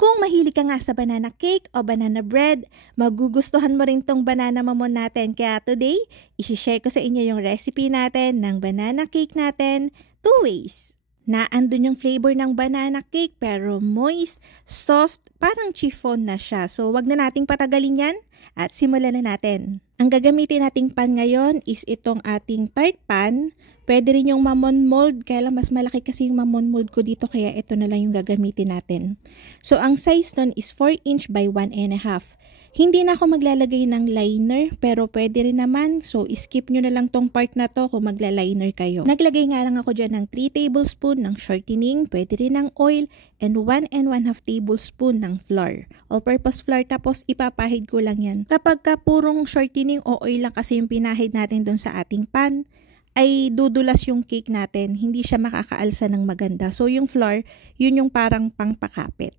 Kung mahilig ka nga sa banana cake o banana bread, magugustuhan mo rin tong banana mamon natin. Kaya today, isi-share ko sa inyo yung recipe natin ng banana cake natin 2 ways. Andun yung flavor ng banana cake pero moist, soft, parang chiffon na siya. So wag na nating patagalin yan at simulan na natin. Ang gagamitin nating pan ngayon is itong ating tart pan. Pwede rin yung mamon mold, kaya lang mas malaki kasi yung mamon mold ko dito kaya ito na lang yung gagamitin natin. So ang size nun is 4 inch by 1.5. Hindi na ako maglalagay ng liner pero pwede rin naman, so skip nyo na lang tong part na to kung magla-liner kayo. Naglagay nga lang ako dyan ng 3 tablespoon ng shortening, pwede rin ng oil, and 1 and 1/2 tablespoon ng flour. All-purpose flour, tapos ipapahid ko lang yan. Kapag ka purong shortening o oil lang kasi yung pinahid natin dun sa ating pan, ay dudulas yung cake natin, hindi siya makakaalsa ng maganda. So yung flour, yun yung parang pangpakapit.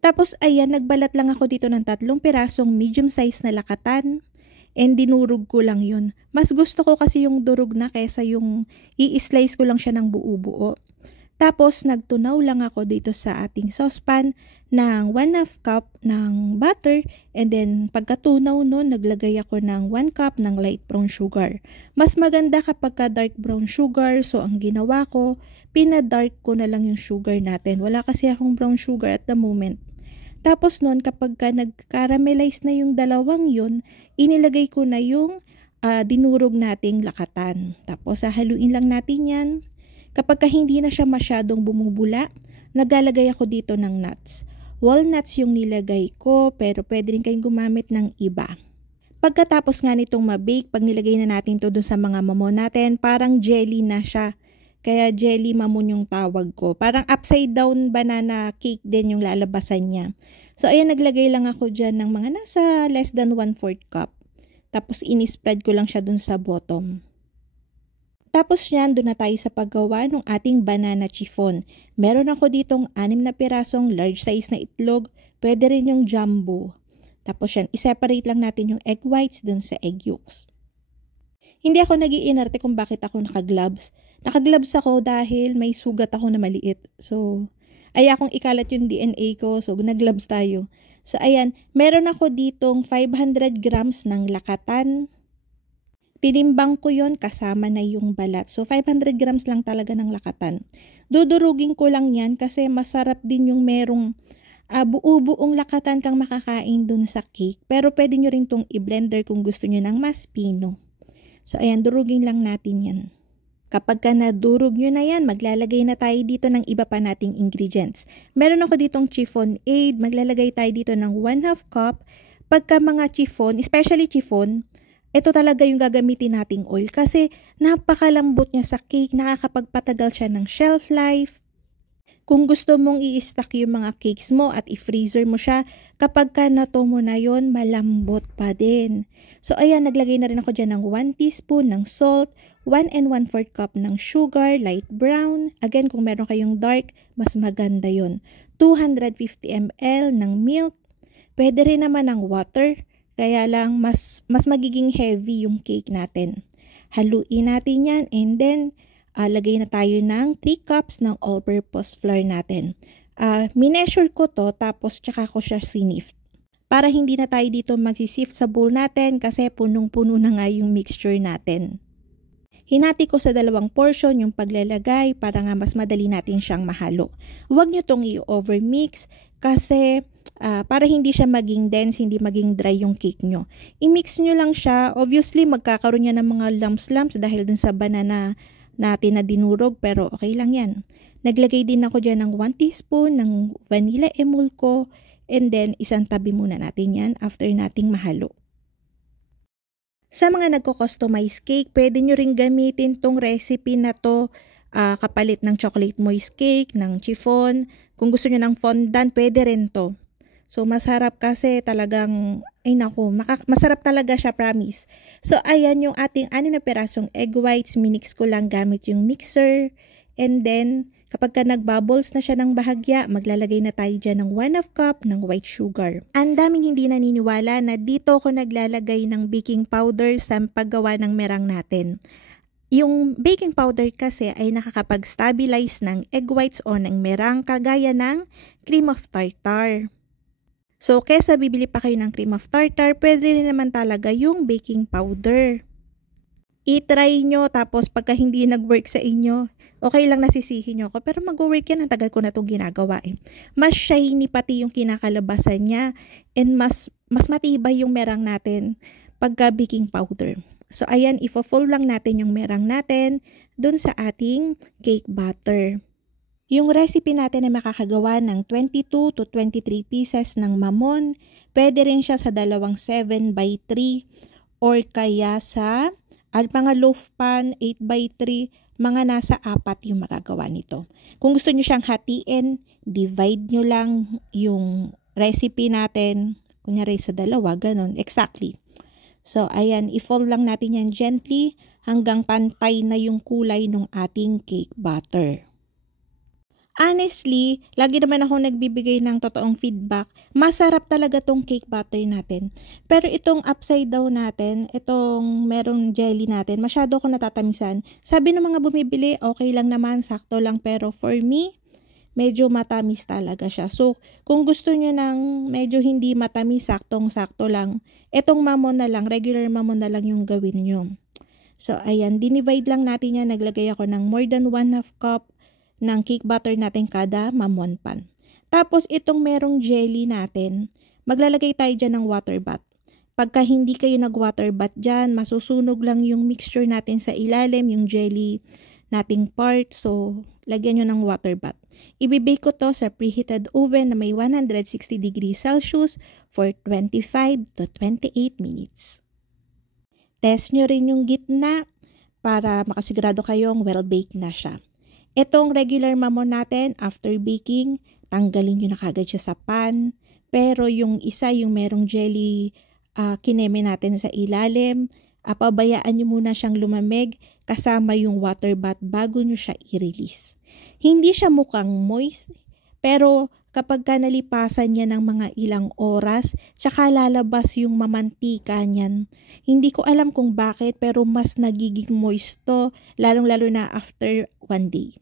Tapos ayan, nagbalat lang ako dito ng 3 pirasong medium size na lakatan and dinurog ko lang yun. Mas gusto ko kasi yung durog na kaysa yung i-slice ko lang siya ng buo-buo. Tapos nagtunaw lang ako dito sa ating saucepan ng 1/2 cup ng butter and then pagkatunaw nun, naglagay ako ng 1 cup ng light brown sugar. Mas maganda kapag ka dark brown sugar, so ang ginawa ko, pina-dark ko na lang yung sugar natin. Wala kasi akong brown sugar at the moment. Tapos nun, kapag ka nag-caramelize na yung dalawang yun, inilagay ko na yung dinurog nating lakatan. Tapos haluin lang natin yan. Kapag ka hindi na siya masyadong bumubula, naglalagay ako dito ng nuts. Walnuts yung nilagay ko, pero pwede rin kayong gumamit ng iba. Pagkatapos nga nitong mabake, pag nilagay na natin to dun sa mga mamon natin, parang jelly na siya. Kaya jelly mamon yung tawag ko. Parang upside down banana cake din yung lalabasan niya. So ayan, naglagay lang ako dyan ng mga nasa less than 1/4 cup. Tapos inispread ko lang siya dun sa bottom. Tapos yan, doon na tayo sa paggawa ng ating banana chiffon. Meron ako ditong 6 na pirasong large size na itlog, pwede rin yung jumbo. Tapos yan, iseparate lang natin yung egg whites doon sa egg yolks. Hindi ako nag-iinarte kung bakit ako naka-gloves. Naka-gloves ako dahil may sugat ako na maliit. So, akong ikalat yung DNA ko, so nag-gloves tayo. So ayan, meron ako ditong 500 grams ng lakatan. Tinimbang ko yon kasama na yung balat. So 500 grams lang talaga ng lakatan. Dudurugin ko lang yan kasi masarap din yung merong buo-buong lakatan kang makakain dun sa cake. Pero pwede nyo rin tong i-blender kung gusto nyo ng mas pino. So ayan, durugin lang natin yan. Kapag ka nadurog nyo na yan, maglalagay na tayo dito ng iba pa nating ingredients. Meron ako ditong chiffon aid. Maglalagay tayo dito ng 1/2 cup. Pagka mga chiffon, especially chiffon, ito talaga yung gagamitin nating oil kasi napakalambot niya sa cake, nakakapagpatagal siya ng shelf life. Kung gusto mong i-stack yung mga cakes mo at i-freezer mo siya, kapag ka nato mo na yon, malambot pa din. So ayan, naglagay na rin ako dyan ng 1 teaspoon ng salt, 1 and 1/4 cup ng sugar, light brown. Again, kung meron kayong dark, mas maganda yon. 250 ml ng milk, pwede rin naman ng water. Kaya lang mas magiging heavy yung cake natin. Haluin natin yan and then lagay na tayo ng 3 cups ng all-purpose flour natin. Mineasure ko to tapos tsaka ko siya sinift. Para hindi na tayo dito magsisift sa bowl natin kasi punong-puno na nga yung mixture natin. Hinati ko sa 2 portion yung paglalagay para nga mas madali natin siyang mahalo. Huwag nyo tong i-overmix kasi para hindi siya maging dense, hindi maging dry yung cake nyo. I-mix nyo lang siya. Obviously, magkakaroon niya ng mga lumps-lumps dahil dun sa banana natin na dinurog, pero okay lang yan. Naglagay din ako dyan ng 1 teaspoon ng vanilla emulko and then isang tabi muna natin yan after nating mahalo. Sa mga nagko-customize cake, pwede nyo rin gamitin tong recipe na to kapalit ng chocolate moist cake, ng chiffon. Kung gusto nyo ng fondant, pwede rin to. So, masarap kasi talagang, masarap talaga siya, promise. So, ayan yung ating 6 na pirasong egg whites. Minix ko lang gamit yung mixer. And then, kapag ka nag-bubbles na siya ng bahagya, maglalagay na tayo dyan ng 1/2 cup ng white sugar. Ang daming hindi naniniwala na dito ako naglalagay ng baking powder sa paggawa ng merang natin. Yung baking powder kasi ay nakakapag-stabilize ng egg whites o ng merang kagaya ng cream of tartar. So, kesa bibili pa kayo ng cream of tartar, pwede rin naman talaga yung baking powder. I-try nyo, tapos pagka hindi nag-work sa inyo, okay lang nasisihin nyo ako. Pero mag-work yan, ang tagal ko na itong ginagawa eh. Mas shiny pati yung kinakalabasan niya, and mas matibay yung merang natin pagka baking powder. So, ayan, ifo-fold lang natin yung merang natin dun sa ating cake batter. Yung recipe natin ay makakagawa ng 22 to 23 pieces ng mamon. Pwede rin siya sa dalawang 7x3 or kaya sa mga loaf pan 8x3, mga nasa 4 yung magagawa nito. Kung gusto nyo siyang hatiin, divide nyo lang yung recipe natin, kunyari sa dalawa, ganun, exactly. So, ayan, i-fold lang natin yan gently hanggang pantay na yung kulay ng ating cake batter. Honestly, lagi naman ako nagbibigay ng totoong feedback. Masarap talaga tong cake batter natin. Pero itong upside down natin, itong merong jelly natin, masyado ko natatamisan. Sabi ng mga bumibili, okay lang naman, sakto lang. Pero for me, medyo matamis talaga siya. So, kung gusto nyo ng medyo hindi matamis, saktong-sakto lang, etong mamon na lang, regular mamon na lang yung gawin nyo. So, ayan, dinivide lang natin yan. Naglagay ako ng more than 1/2 cup ng cake batter natin kada mamon pan. Tapos, itong merong jelly natin, maglalagay tayo dyan ng water bath. Pagka hindi kayo nag-water bath dyan, masusunog lang yung mixture natin sa ilalim, yung jelly nating part. So, lagyan nyo ng water bath. Ibibake ko to sa preheated oven na may 160 degrees Celsius for 25 to 28 minutes. Test nyo rin yung gitna para makasigurado kayong well-baked na siya. Itong regular mamon natin, after baking, tanggalin nyo na kagad siya sa pan. Pero yung isa, yung merong jelly kineme natin sa ilalim, pabayaan nyo muna siyang lumamig kasama yung water bath bago nyo siya i-release. Hindi siya mukhang moist, pero kapag ka nalipasan niya ng mga ilang oras, tsaka lalabas yung mamantika niyan. Hindi ko alam kung bakit, pero mas nagiging moist to, lalong-lalo na after 1 day.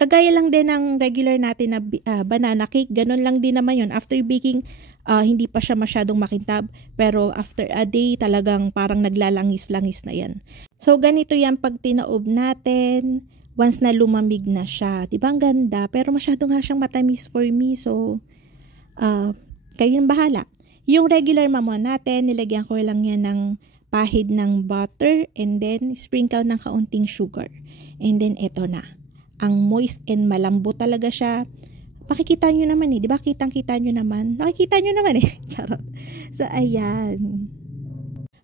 Kagaya lang din ng regular natin na banana cake, ganun lang din naman yun. After baking, hindi pa siya masyadong makintab, pero after a day, talagang parang naglalangis-langis na yan. So, ganito yan pag tinaob natin, once na lumamig na siya. Diba ang ganda? Pero masyado nga siyang matamis for me, so, kayo yung bahala. Yung regular mamon natin, nilagyan ko lang yan ng pahid ng butter, and then sprinkle ng kaunting sugar. And then, eto na. Ang moist and malambot talaga siya. Pakikita nyo naman eh. Diba kitang-kita nyo naman? Nakikita nyo naman eh. Charot. So, ayan.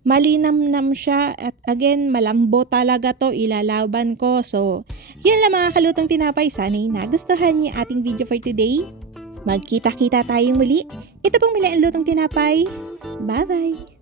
Malinamnam siya. At again, malambot talaga to. Ilalaban ko. So, yun lang mga kalutong tinapay. Sana'y nagustuhan niyo ating video for today. Magkita-kita tayong muli. Ito pong Mili ang Lutong Tinapay. Bye-bye!